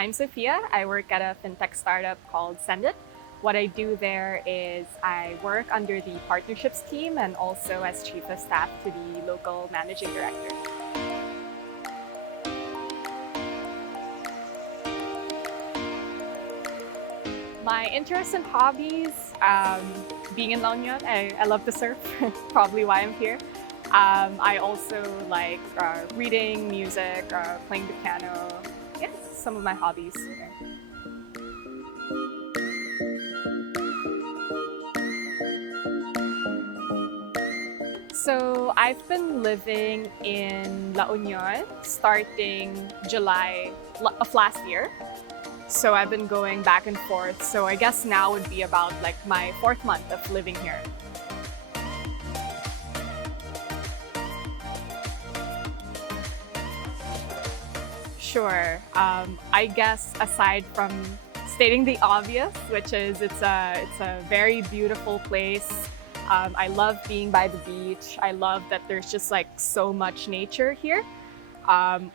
I'm Sophia. I work at a fintech startup called Sendit. What I do there is I work under the partnerships team and also as chief of staff to the local managing director. My interests and hobbies, being in La Union, I love to surf, probably why I'm here. I also like reading, music, playing the piano. Yeah, some of my hobbies. So I've been living in La Union starting July of last year. So I've been going back and forth. So I guess now would be about like my fourth month of living here. Sure. I guess aside from stating the obvious, which is it's a very beautiful place. I love being by the beach. I love that there's just like so much nature here.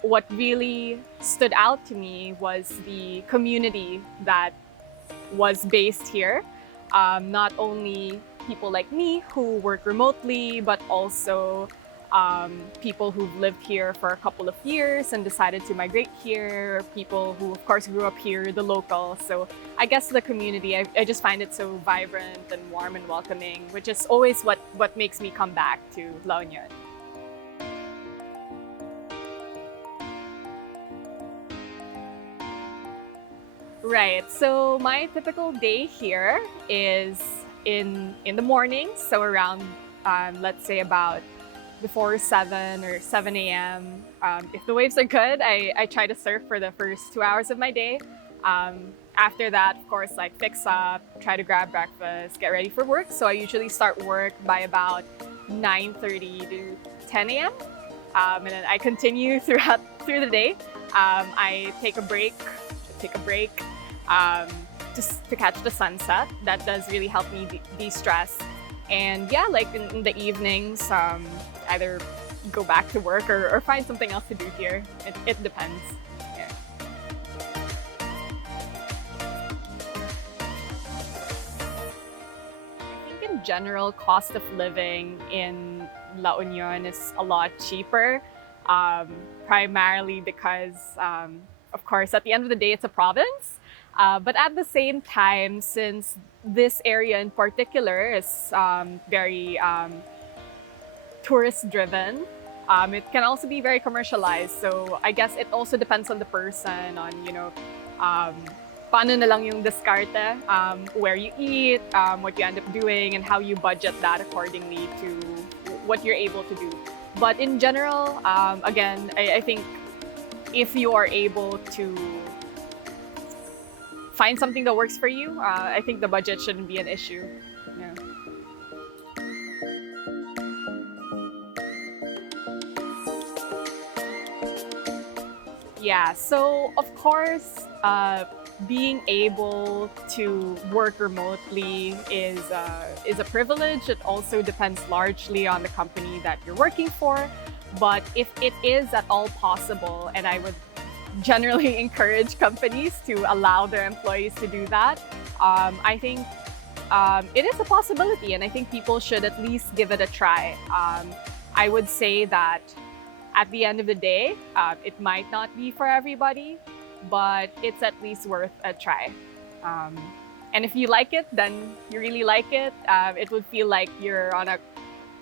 What really stood out to me was the community that was based here. Not only people like me who work remotely, but also people who've lived here for a couple of years and decided to migrate here, people who, of course, grew up here, the locals. So I guess the community, I just find it so vibrant and warm and welcoming, which is always what makes me come back to La Union. Right. So my typical day here is in the morning. So around let's say about before 7 or 7 a.m. If the waves are good, I try to surf for the first 2 hours of my day. After that, of course, like fix up, try to grab breakfast, get ready for work. So I usually start work by about 9:30 to 10 a.m. And then I continue through the day. I take a break um, just to catch the sunset. That does really help me de-stress. And yeah, like in the evenings, either go back to work or find something else to do here. It depends. Yeah. I think in general, cost of living in La Union is a lot cheaper, primarily because, of course, at the end of the day, it's a province. But at the same time, since this area in particular is very tourist driven, it can also be very commercialized. So I guess it also depends on the person, on, paano na lang yung diskarte, where you eat, what you end up doing, and how you budget that accordingly to what you're able to do. But in general, again, I think if you are able to find something that works for you, I think the budget shouldn't be an issue. Yeah. Yeah, so of course, being able to work remotely is a privilege. It also depends largely on the company that you're working for. But if it is at all possible, and I would generally encourage companies to allow their employees to do that, I think it is a possibility, and I think people should at least give it a try. I would say that at the end of the day, it might not be for everybody, but it's at least worth a try. And if you like it, then you really like it. It would feel like you're on a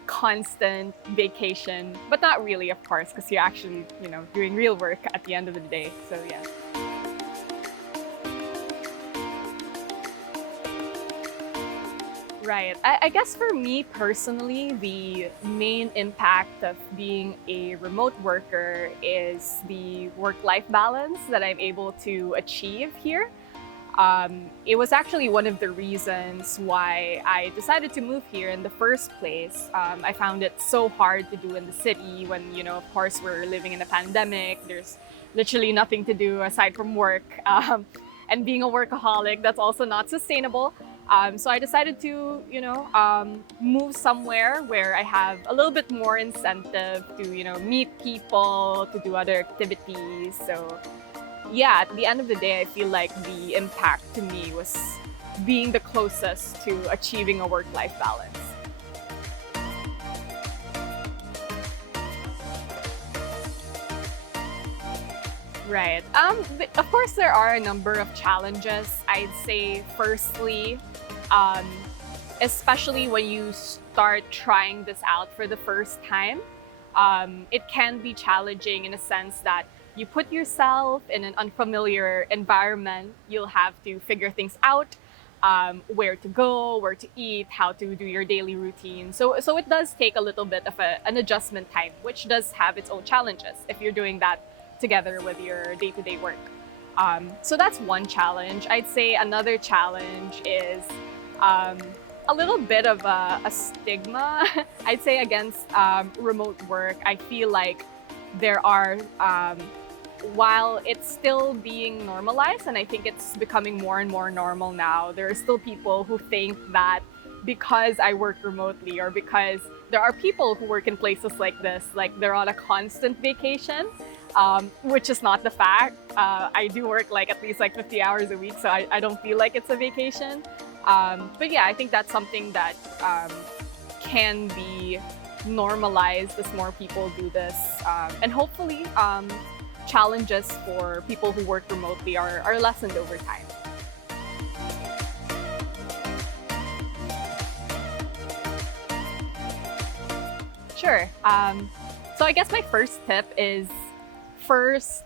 constant vacation, but not really, of course, because you're actually, doing real work at the end of the day. So yeah. Right. I guess for me personally, the main impact of being a remote worker is the work-life balance that I'm able to achieve here. It was actually one of the reasons why I decided to move here in the first place. I found it so hard to do in the city when, of course, we're living in a pandemic. There's literally nothing to do aside from work. And being a workaholic, that's also not sustainable. So I decided to, move somewhere where I have a little bit more incentive to, meet people, to do other activities. So yeah, at the end of the day, I feel like the impact to me was being the closest to achieving a work-life balance. Right. Of course, there are a number of challenges. I'd say, firstly, um, especially when you start trying this out for the first time, it can be challenging in a sense that you put yourself in an unfamiliar environment. You'll have to figure things out, where to go, where to eat, how to do your daily routine. So it does take a little bit of an adjustment time, which does have its own challenges if you're doing that together with your day-to-day work. So that's one challenge. I'd say another challenge is um, a little bit of a stigma, I'd say, against remote work. I feel like there are, while it's still being normalized, and I think it's becoming more and more normal now, there are still people who think that because I work remotely, or because there are people who work in places like this, like they're on a constant vacation, which is not the fact. I do work like at least like 50 hours a week, so I don't feel like it's a vacation. But yeah, I think that's something that can be normalized as more people do this. And hopefully, challenges for people who work remotely are lessened over time. Sure. So I guess my first tip is first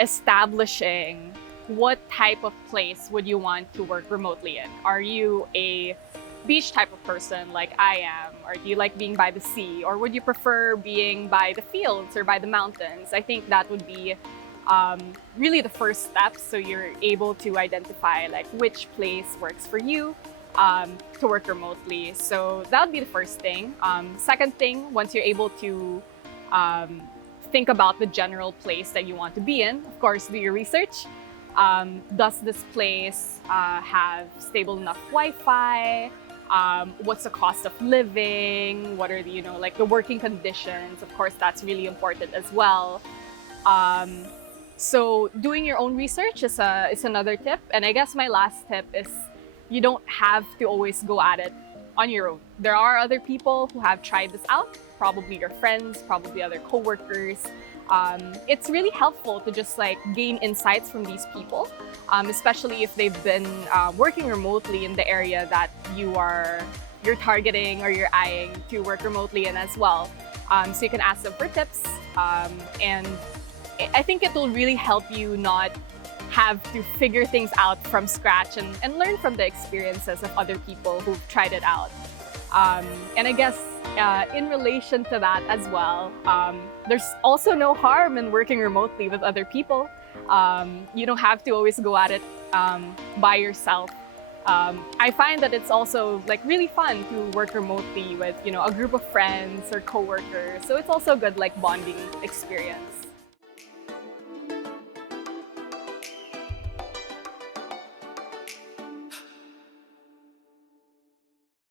establishing what type of place would you want to work remotely in. Are you a beach type of person like I am? Or do you like being by the sea? Or would you prefer being by the fields or by the mountains? I think that would be really the first step, so you're able to identify like which place works for you to work remotely. So that would be the first thing. Second thing, once you're able to think about the general place that you want to be in, of course, do your research. Does this place have stable enough Wi-Fi? What's the cost of living? What are the, like the working conditions? Of course, that's really important as well. So doing your own research is another tip. And I guess my last tip is you don't have to always go at it on your own. There are other people who have tried this out, probably your friends, probably other coworkers. It's really helpful to just like gain insights from these people, especially if they've been working remotely in the area that you're targeting or you're eyeing to work remotely in as well. So you can ask them for tips, and I think it will really help you not have to figure things out from scratch and learn from the experiences of other people who've tried it out. And I guess in relation to that as well, there's also no harm in working remotely with other people. You don't have to always go at it by yourself. I find that it's also like really fun to work remotely with, a group of friends or coworkers. So it's also a good like bonding experience.